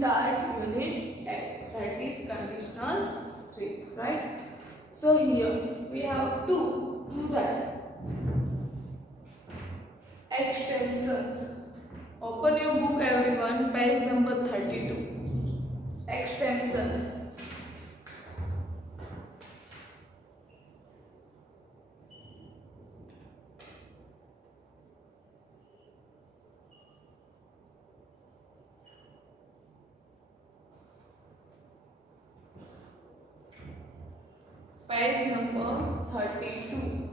in that unit 8, that is conditional string, right? So here we have to do that. Extensions. Open your book everyone, page number 32. Extensions. Page number 32.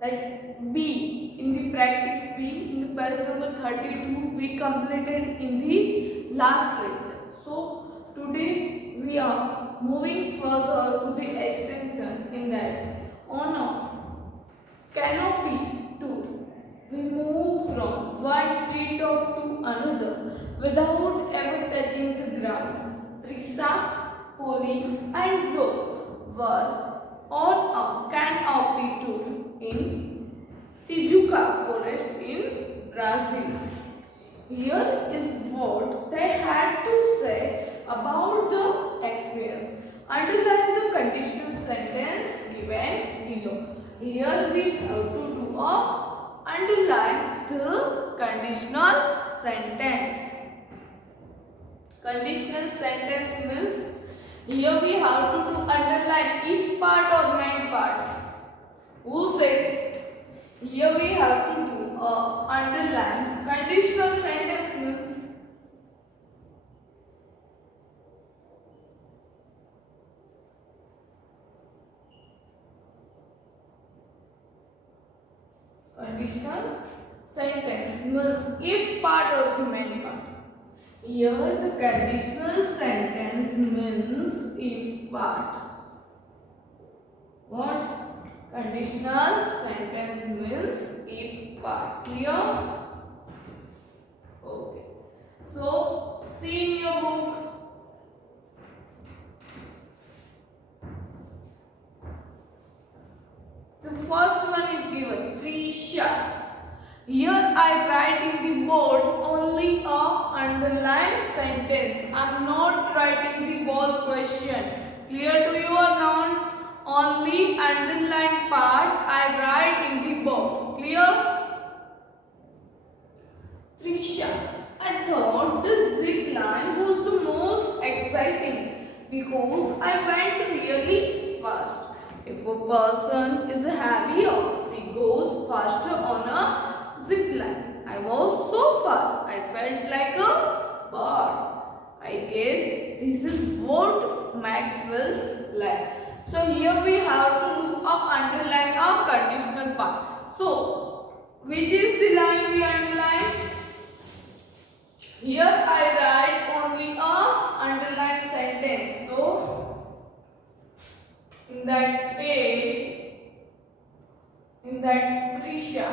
That B in the practice B in the page number 32 we completed in the last lecture. So today we are moving further to the extension in that on a canopy tour. We move from one treetop to another without ever touching the ground. Trisa, Polly and Zoe were on a canopy tour in Tijuca forest in Brazil. Here is what they had to say about the experience. Underline the conditional sentence given below. Here we have to do a underline the conditional sentence. Conditional sentence means here we have to do underline if part or main part. Who says? Here we have to do underline. Conditional sentence means conditional sentence means if part or the main part. Here the conditional sentence means if part. What? Conditional sentence means if part. Clear? Okay. So, see in your book. The first one is given, Trisha. Here I write in the board only a underlined sentence. I am not writing the whole question. Clear to you or not? Only underlined part I write in the board. Clear? Trisha, I thought the zip line was the most exciting because I went really fast. If a person is heavier, she goes faster on a zip line. I was so fast, I felt like a bird. I guess this is what Mac feels like. So here we have to do a underline a conditional part. So which is the line we underline? Here I write only a underlined sentence. So in that page, in that Trisha.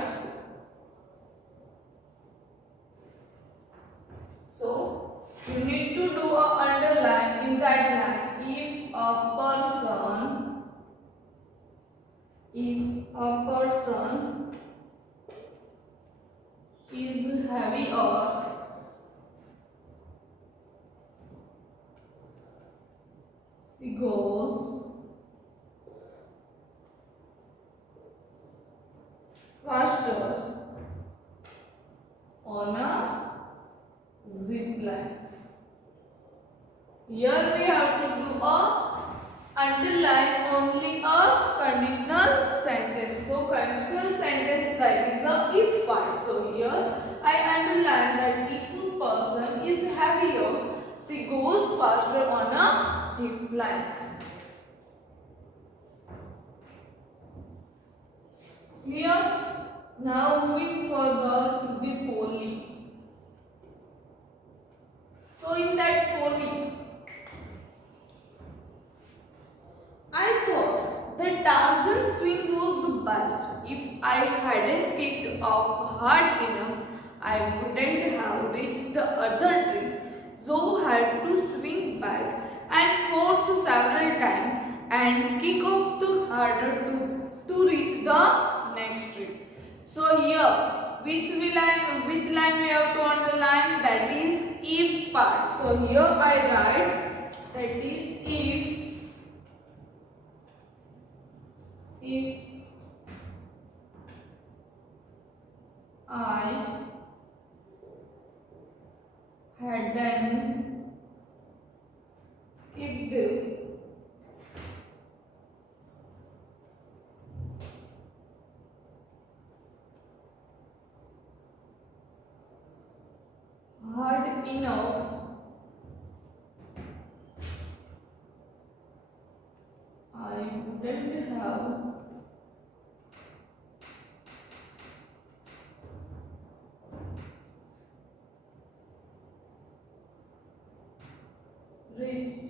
So you need to do a underline in that line. If a person is heavier, she goes faster on a zip line. Here we have to do a underline only a conditional sentence. So conditional sentence that is a if part. So here I underline that if a person is heavier, she goes faster on a zip line. Clear? Now moving further to the Polly. So in that Polly, I thought the Tarzan swing was the best. If I hadn't kicked off hard enough, I wouldn't have reached the other tree. Zoe had to swing back and forth several times and kick off the harder to reach the next tree. So here which line we have to underline? That is if part. So here I write that is if I hadn't kicked hard enough, I wouldn't have reached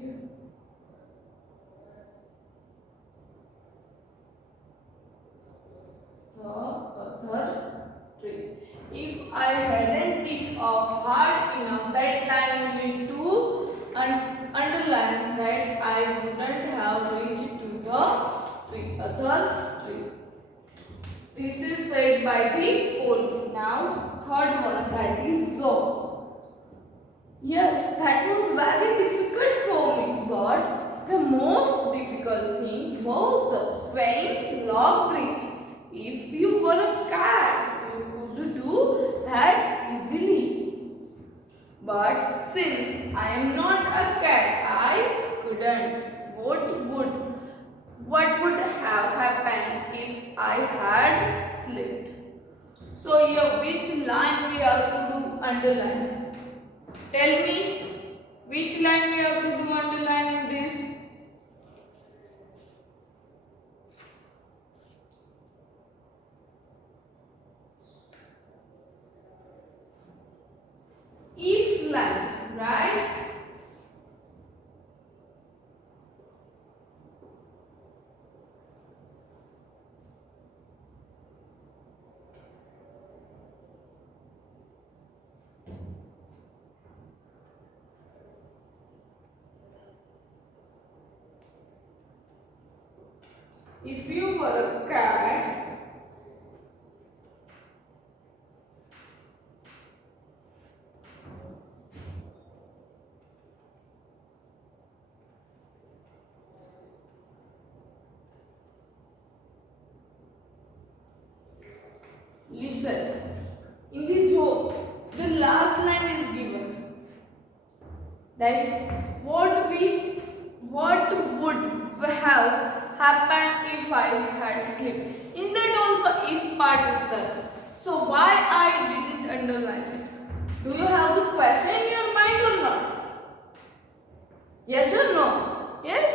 the other tree. If I hadn't kicked off hard enough, that line would need to underline that I wouldn't have reached to the other tree. This is said by the pole. Now, third one, that is zo. Yes, that was very difficult for me, but the most difficult thing was the swaying log bridge. If you were a cat, you could do that easily. But since I am not a cat, I couldn't. What would have happened if I had slipped? So here, which line we have to do underline? Tell me which line we have to do underline in this? If line, right? If you were a cat, listen. In this joke, the last line is given that what would have happened if I had slipped. In that also if part is there. So why I didn't underline it? Do you have the question in your mind or not? Yes or no? Yes?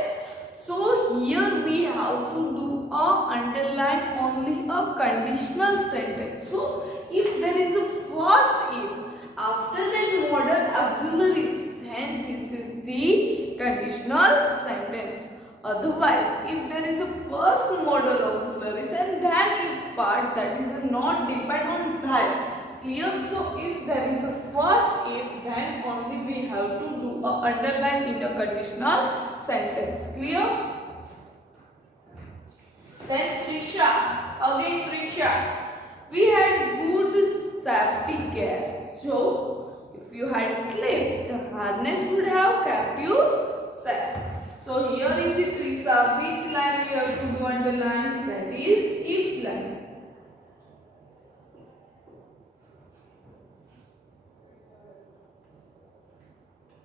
So here we have to do a underline only a conditional sentence. So if there is a first if after that modal auxiliaries, then this is the conditional sentence. Otherwise, if there is a first modal auxiliaries and then if part, that is not depend on that. Clear? So if there is a first if, then only we have to do a underline in a conditional sentence. Clear? Then Trisha, again Trisha, we had good safety care. So if you had slipped, the harness would have kept you safe. So here in the Trisha, which line we have to do underline? That is if line.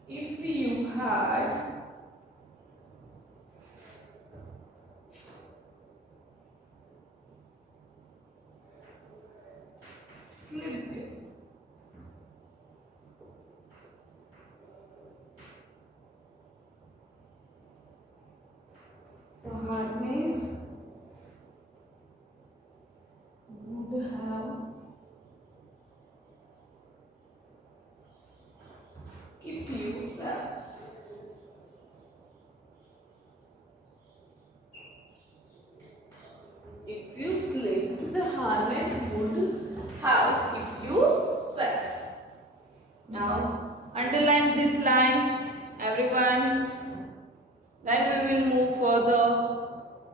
If you had slipped, the harness would have keep you safe. If you slipped, the harness would have keep you safe. Now underline this line, everyone. Then we will move further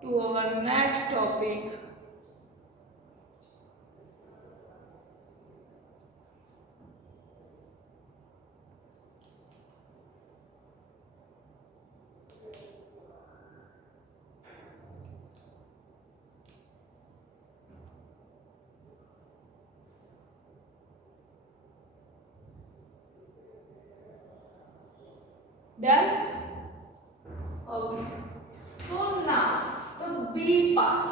to our next topic. B part.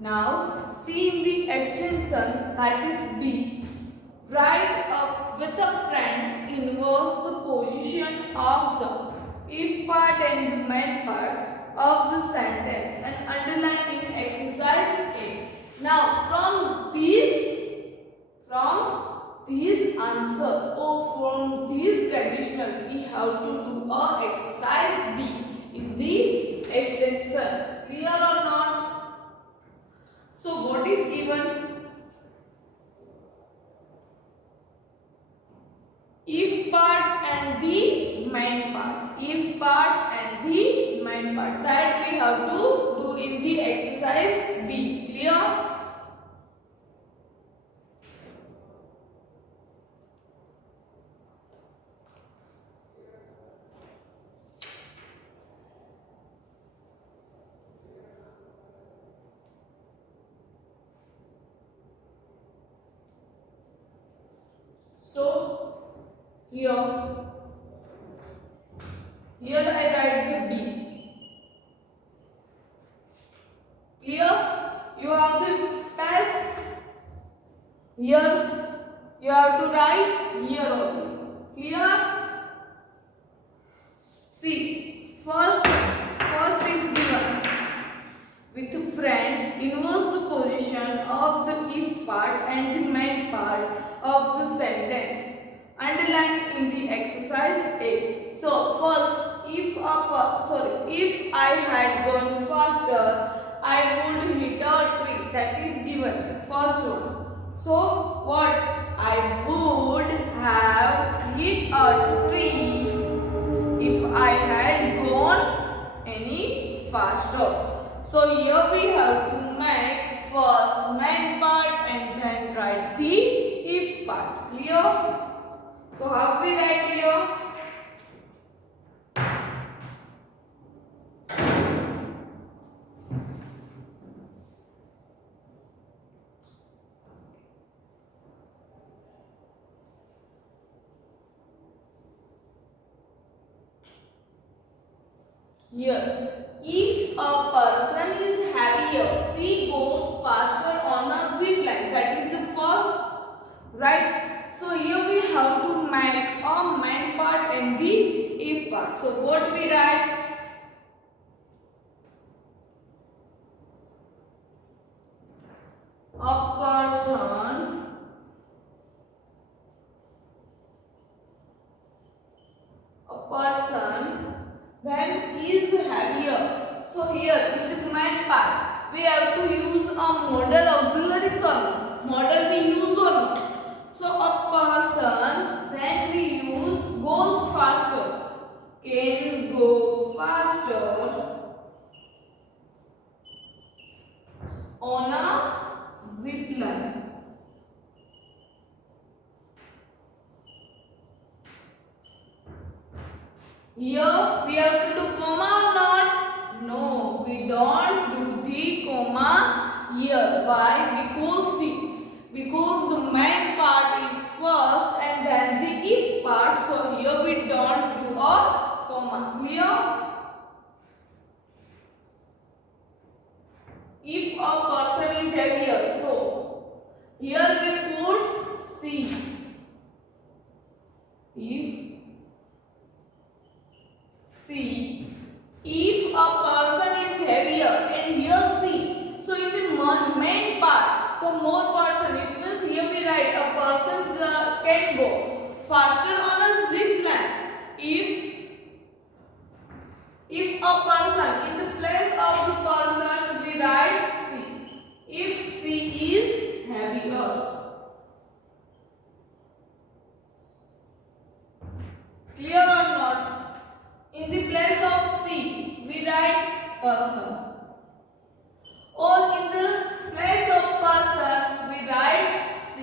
Now see in the extension, that is B. Write up with a friend inverse the position of the if part and the main part of the sentence and underline in exercise A. Now from these answer or from these conditional we have to do a exercise B in the extension. Clear or not? So what is given? If part and the main part. If part and the main part. That we have to do in the exercise B. Clear? So here I write the B. Clear? You have the space. Here you have to write here only. Clear? See, first is given with friend inverse the position of the if part and the main part of the sentence. Underline in the exercise A. So first, if I had gone faster, I would hit a tree. That is given. First one. So what? I would have hit a tree if I had gone any faster. So here we have to make first main part and then write the if part. Clear? So how we write here? Here, if a person is heavier, she goes faster on a zip line. That is the first, right? So here we have to make a main part and the if part. So what we write? A person then is heavier. So here is the main part. We have to use a modal auxiliary sum. Modal we use or not? So a person then we use goes faster. Can go faster on a zip line. Here we have to do comma or not? No, we don't do the comma here. Why? Because the main part is first and then the if part. So here we don't do a comma. Clear? If a person is heavier, so here we put C. If a person is heavier and here C. So in the main part, the more person, it means here we write a person can go faster on a zip line. If a person, in the place of the person we write C. If C is heavier. Clear or not? In the place of C, we write person. Or in the place of person, we write C.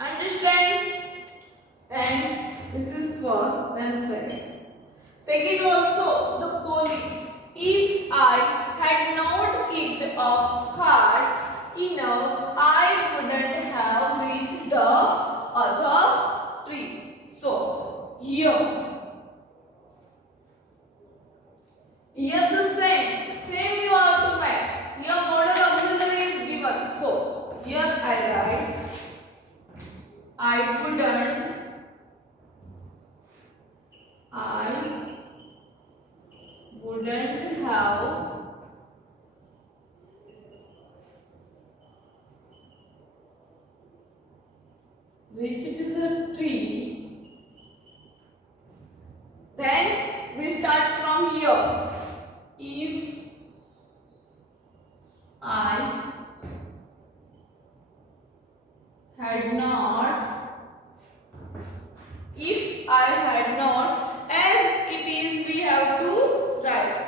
Understand? Then this is first, then second. Second also, the polling. If I had not kicked off hard enough, I wouldn't have reached the other tree. So, here the same you have to make. reached the tree, then we start from here. If I had not, if I had not, as it is we have to write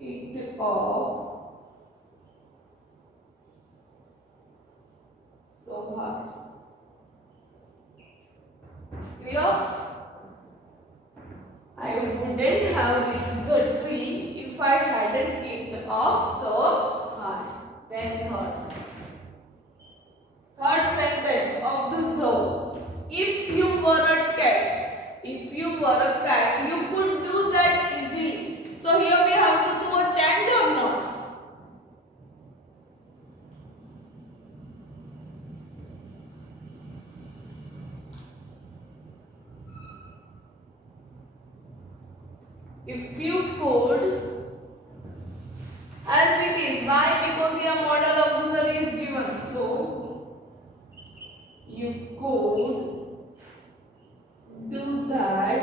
it off so hard. Clear? I wouldn't have reached the tree if I hadn't kicked off so hard. Then third sentence of the song. If you were a cat, if you were a cat, you could do that easily. So here we have to do a change or not? If you could, as it is, why? Because here modal auxiliary is given. So you could do that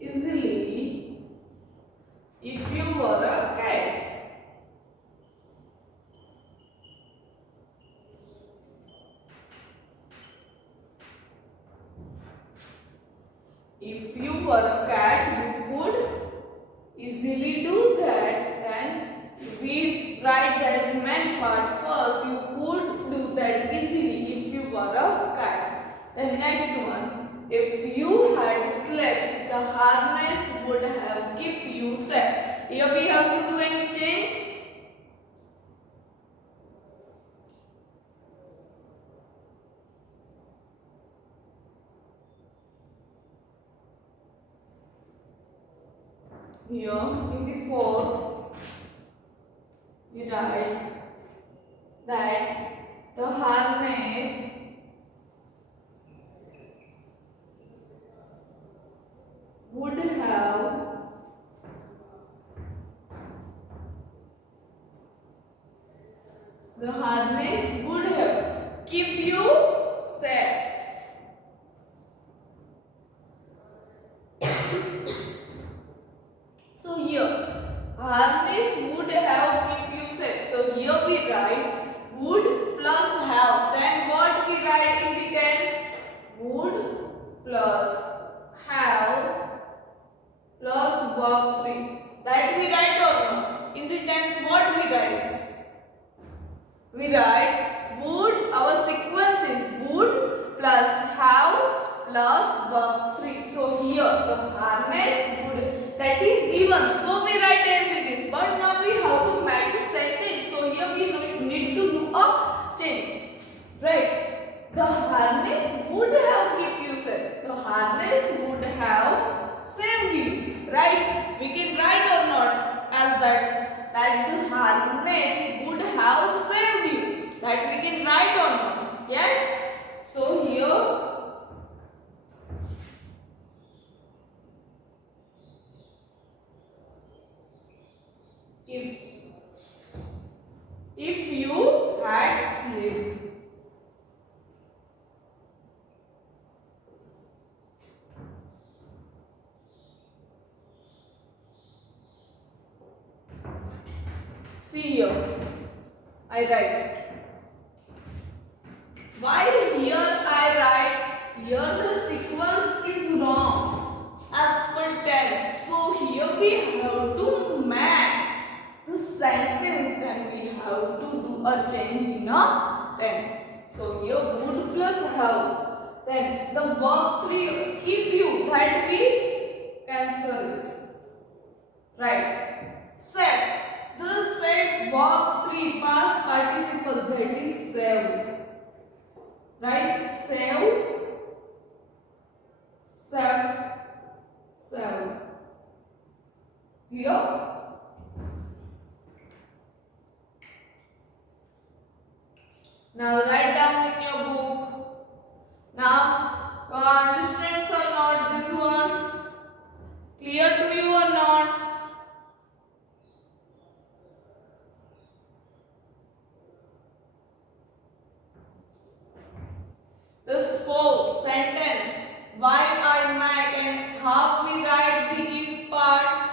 easily if you were a cat. If you were a cat, you could easily do that. Then we write that main part first. You could do that easily if you were a cat. The next one. If you had slept, the harness would have kept you safe. Here we have to do any change? Here in the fourth, we write that the harness would have keep you safe. So here harness would have keep you safe. So here we write would plus have. Then what we write in the tense? Would plus have plus verb 3. That we write or not? In the tense what we write? We write would. Our sequence is would plus have plus verb 3. So here the harness would, that is given. So we write as it is. But now we have to make a sentence. So here we need to do a change. Right? The harness would have kept you safe. The harness would have saved you. Right? We can write or not as that. That the harness would have saved you. That we can write or not. Yes? So here if you had slept. See here, I write. Why here I write? Here the sequence is wrong as per tense. So here we have to make the sentence. Then we have to do a change in a tense. So here would plus have. Then the verb 3 keep you, that we cancel. Right. Save. The save verb 3 past participle, that is save. Right? Save. Save. Save. Clear? Now write down in your book. Now, understands or not this one? Clear to you or not? and how we write the if part.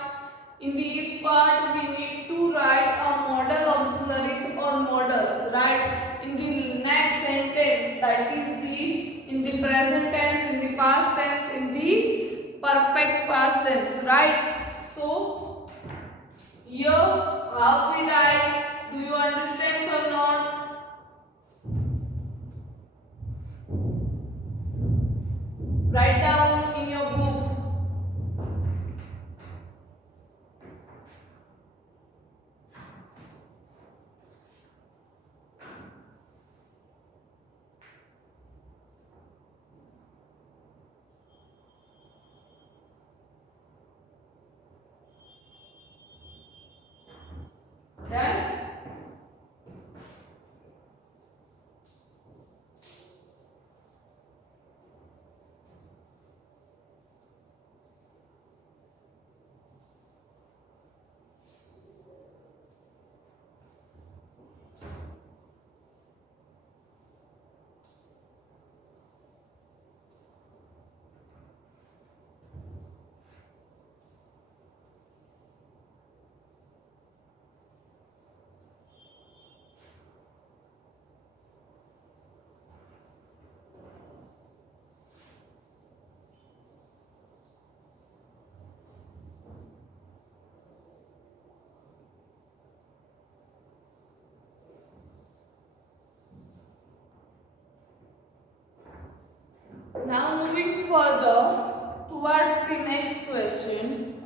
In the if part, we need to write a modal auxiliaries or modals, right? In the next sentence, that is in the present tense, in the past tense, in the perfect past tense, right? So here, how we write? Do you understand or not? Write down in your book. Done? Now moving further towards the next question,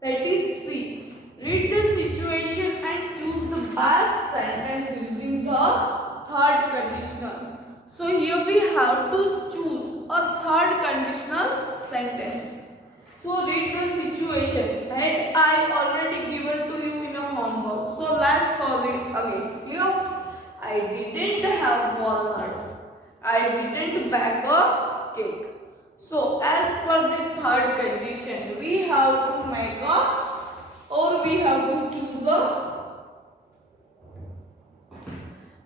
that is C. Read the situation and choose the best sentence using the third conditional. So here we have to choose a third conditional sentence. So read the situation that I already given to you in a homework. So let's solve it again. Clear? I didn't have walnuts. I didn't bake a cake. So as per the third condition, we have to make a, or we have to choose a,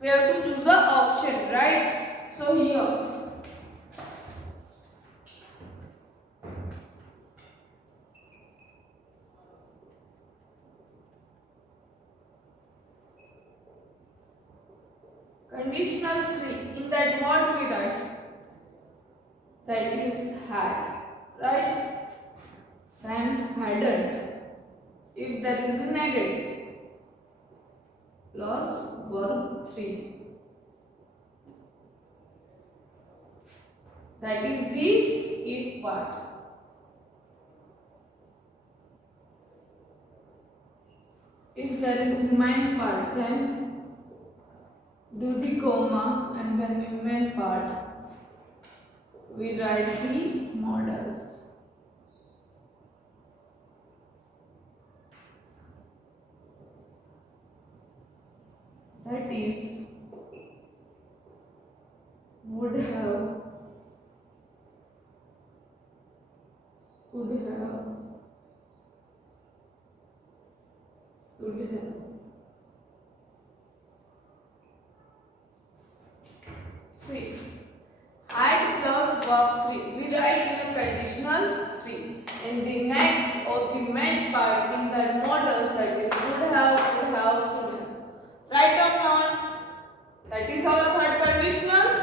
we have to choose a option, right? So here, conditional 3, in that what we write? That is had, right? Then hadn't. If there is a negative, plus verb 3. That is the if part. If there is main part, then do the comma, and then in main part we write the modals. That is would have, could have, should have. See, had plus verb 3. We write in a conditional 3. In the next or the main part in that models, that is would have, should have. Right or not? That is our third conditionals.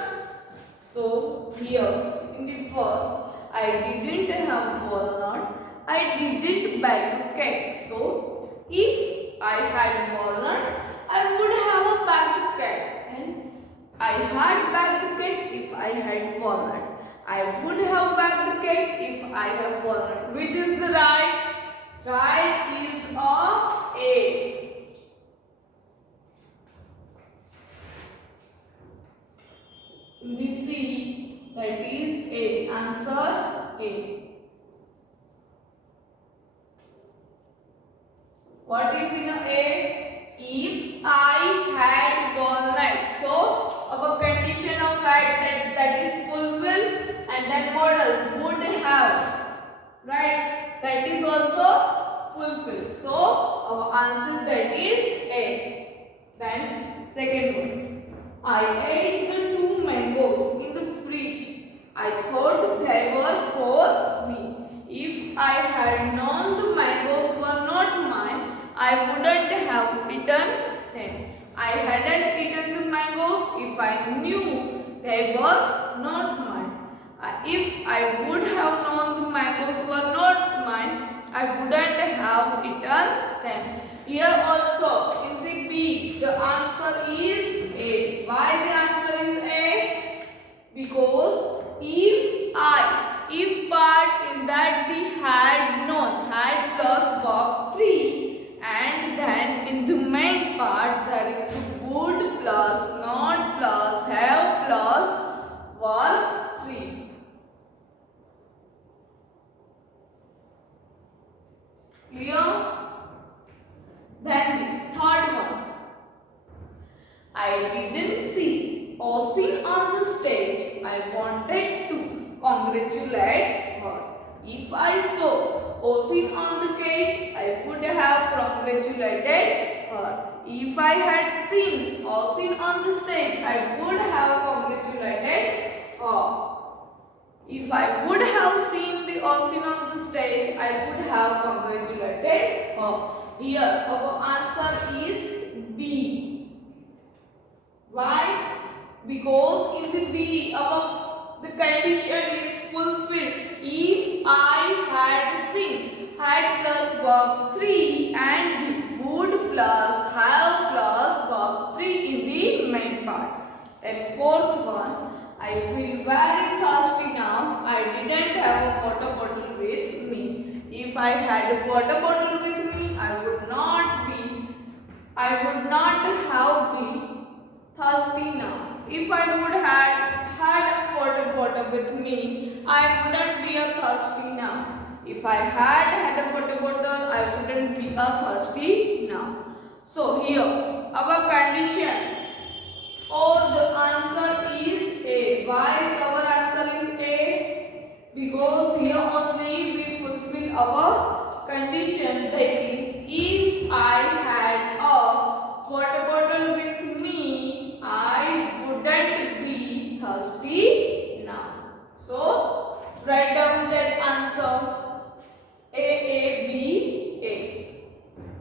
So here in the first, I didn't have walnut. I didn't bake a cake. So if I had walnuts, I would have a baked cake. And I had baked cake if I had walnut. I would have baked cake if I have walnut. Which is the right? Right is A. We see that is A. Answer A. What is in A? If I had walnut. So our condition of had, that is fulfilled, and then models would have, right? That is also fulfilled. So our answer that is A. Then second one. I ate the 2 mangoes in the fridge. I I thought they were for me. If I had known the mangoes were not mine, I wouldn't have eaten them. I hadn't eaten the mangoes if I knew they were not mine. If I would have known the mangoes were not mine, I wouldn't have eaten them. Here also in the B, the answer is A. Why the answer is A? Because if part in that the had known, had plus verb 3, and then in the main part there is would plus not plus have plus verb 3. Clear? Then the third one. I didn't see Osin on the stage. I wanted to congratulate her. If I saw Osin on the cage, I could have congratulated her. If I had seen Osin on the stage, I would have congratulated her. If I would have seen the Osin on the stage, I would have congratulated her. Here our answer is B. Why? Because in the B, the condition is fulfilled. If I had seen, had plus verb 3 and would plus have plus verb 3 in the main part. Then fourth one, I feel very thirsty now. I didn't have a water bottle with me. If I had a water bottle with me, I would not have been thirsty now. If I would had a water bottle with me, I wouldn't be a thirsty now. If I had a water bottle, I wouldn't be a thirsty now. So here our condition or the answer is A. Why our answer is A? Because here only we fulfill our condition, that is, if I had a water bottle with me, I wouldn't be thirsty now. So write down that answer A, B, A.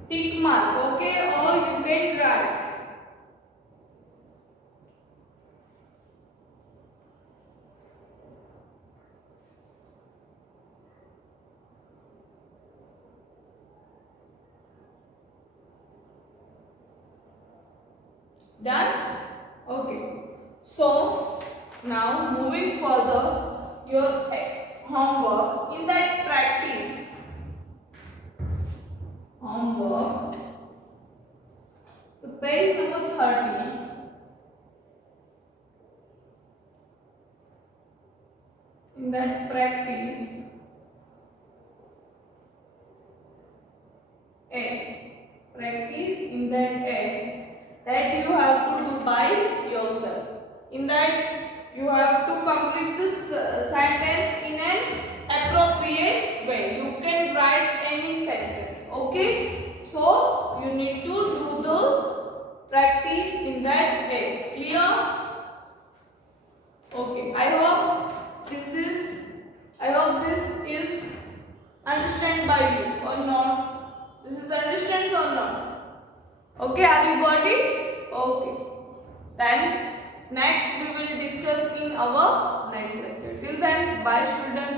Tick mark, okay, or you can write. Done? Okay. So now moving further, your homework. In that practice, homework, the page number 30. In that practice, A. Practice in that A. That you have to do by yourself. In that you have to complete this sentence in an appropriate way. You can write any sentence. Okay? So you need to do the practice in that way. Clear? Okay. I hope this is understand by you or not. This is understand or not? Okay, are you got it? Okay. Then next we will discuss in our next lecture. Till then, bye students.